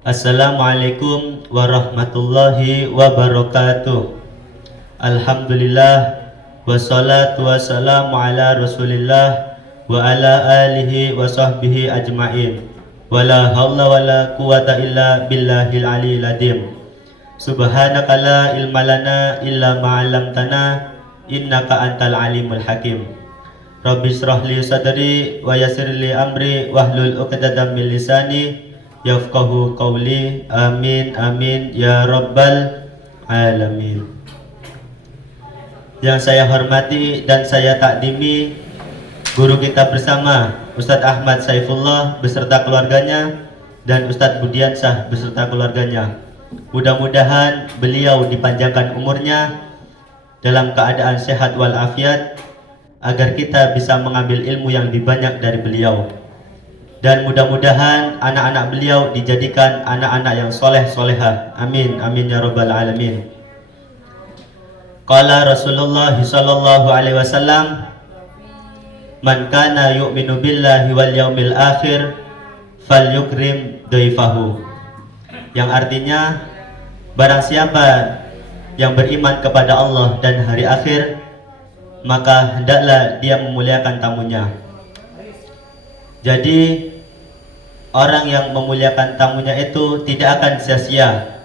Assalamualaikum warahmatullahi wabarakatuh. Alhamdulillah wassalatu wassalamu ala Rasulillah wa ala alihi wa sahbihi ajmain. Wala haula wala quwata illa billahil aliyil azim. Subhanaka la ilma lana illa ma 'allamtana innaka antal alimul hakim. Rabbi shrah li sadri wa yassir li amri wahlul 'uqdatam min lisani yafqahu qawli. Amin amin ya rabbal alamin. Yang saya hormati dan saya takdimi guru kita bersama Ustadz Ahmad Saifullah beserta keluarganya dan Ustadz Budiansyah beserta keluarganya. Mudah-mudahan beliau dipanjangkan umurnya dalam keadaan sehat walafiat agar kita bisa mengambil ilmu yang lebih banyak dari beliau. Dan mudah-mudahan anak-anak beliau dijadikan anak-anak yang soleh-solehah. Amin, amin ya rabbal alamin. Qala Rasulullah sallallahu alaihi wasallam, man kana yu'minu billahi wal yaumil akhir falyukrim dhaifahu. Yang artinya, barang siapa yang beriman kepada Allah dan hari akhir, maka hendaklah dia memuliakan tamunya. Jadi orang yang memuliakan tamunya itu tidak akan sia-sia,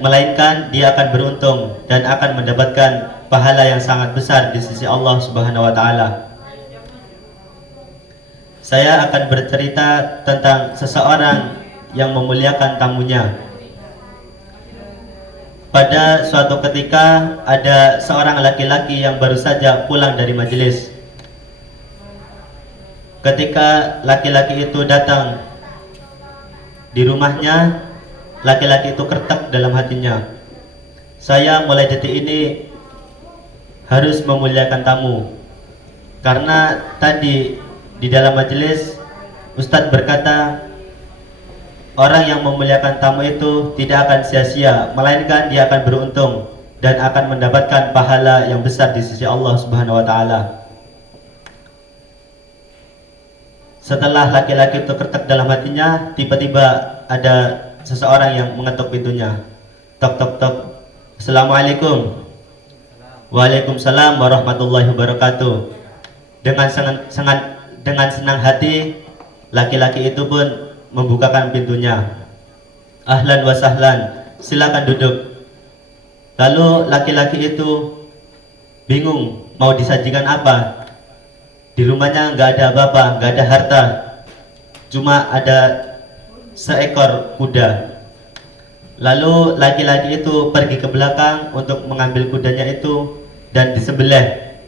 melainkan dia akan beruntung dan akan mendapatkan pahala yang sangat besar di sisi Allah Subhanahu wa taala. Saya akan bercerita tentang seseorang yang memuliakan tamunya. Pada suatu ketika ada seorang laki-laki yang baru saja pulang dari majelis. Ketika laki-laki itu datang di rumahnya, laki-laki itu kertak dalam hatinya. Saya mulai detik ini harus memuliakan tamu. Karena tadi di dalam majelis Ustadz berkata, orang yang memuliakan tamu itu tidak akan sia-sia, melainkan dia akan beruntung dan akan mendapatkan pahala yang besar di sisi Allah Subhanahu wa taala. Setelah laki-laki itu kertak dalam hatinya, tiba-tiba ada seseorang yang mengetuk pintunya. Tok tok tok. Assalamualaikum. Waalaikumsalam warahmatullahi wabarakatuh. Dengan senang hati, laki-laki itu pun membukakan pintunya. Ahlan wa sahlan, silakan duduk. Lalu laki-laki itu bingung mau disajikan apa. Di rumahnya nggak ada apa-apa, nggak ada harta, cuma ada seekor kuda. Lalu laki-laki itu pergi ke belakang untuk mengambil kudanya itu dan disembelih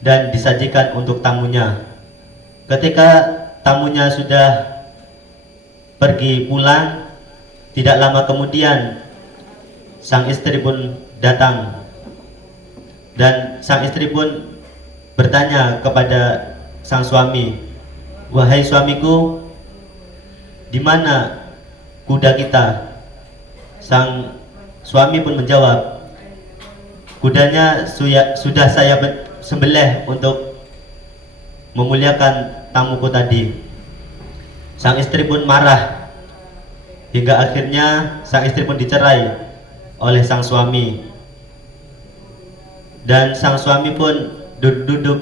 dan disajikan untuk tamunya. Ketika tamunya sudah pergi pulang, tidak lama kemudian sang istri pun datang, dan sang istri pun bertanya kepada sang suami, wahai suamiku, di mana kuda kita? Sang suami pun menjawab, kudanya sudah saya sembelih untuk memuliakan tamuku tadi. Sang istri pun marah, hingga akhirnya sang istri pun dicerai oleh sang suami. Dan sang suami pun duduk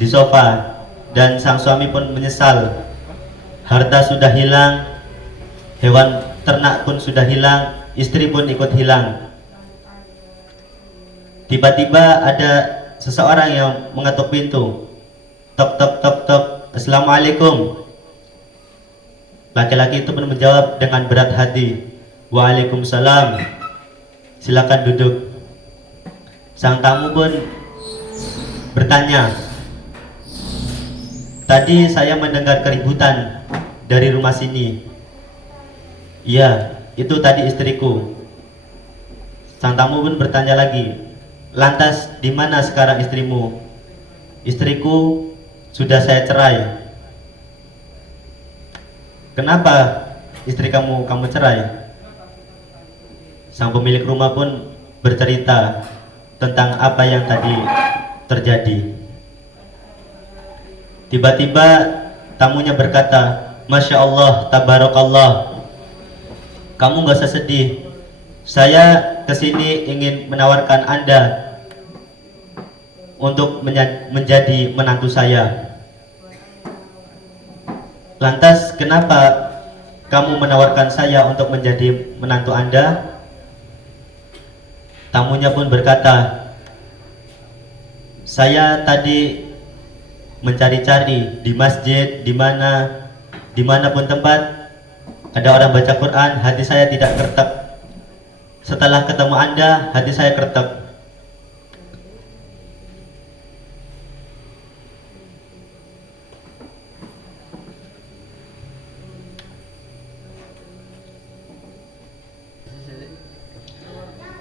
di sofa, dan sang suami pun menyesal. Harta sudah hilang, hewan ternak pun sudah hilang, istri pun ikut hilang. Tiba-tiba ada seseorang yang mengetuk pintu. Tok tok tok tok. Assalamualaikum. Laki-laki itu pun menjawab dengan berat hati, Waalaikumsalam, silakan duduk. Sang tamu pun bertanya, tadi saya mendengar keributan dari rumah sini. Iya, itu tadi istriku. Sang tamu pun bertanya lagi, lantas di mana sekarang istrimu? Istriku sudah saya cerai. Kenapa istri kamu cerai? Sang pemilik rumah pun bercerita tentang apa yang tadi terjadi. Tiba-tiba tamunya berkata, Masya Allah, Tabarakallah. Kamu gak usah sedih. Saya kesini ingin menawarkan Anda untuk menjadi menantu saya. Lantas kenapa kamu menawarkan saya untuk menjadi menantu Anda? Tamunya pun berkata, saya tadi mencari-cari di masjid, dimanapun tempat ada orang baca Quran, hati saya tidak kertek. Setelah ketemu Anda, hati saya kertek.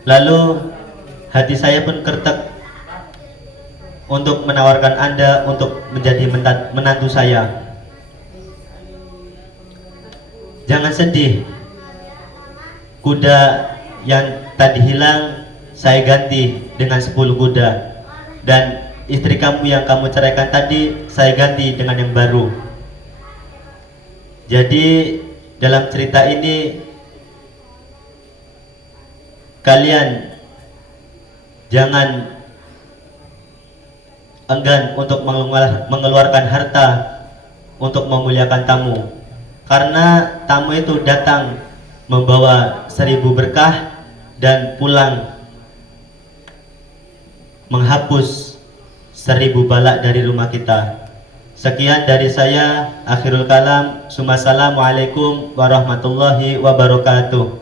Lalu hati saya pun kertek untuk menawarkan Anda untuk menjadi menantu saya. Jangan sedih. Kuda yang tadi hilang saya ganti dengan 10 kuda, dan istri kamu yang kamu ceraikan tadi saya ganti dengan yang baru. Jadi dalam cerita ini kalian jangan enggan untuk mengeluarkan harta untuk memuliakan tamu, karena tamu itu datang membawa 1000 berkah dan pulang menghapus 1000 balak dari rumah kita. Sekian dari saya, akhirul kalam. Assalamualaikum warahmatullahi wabarakatuh.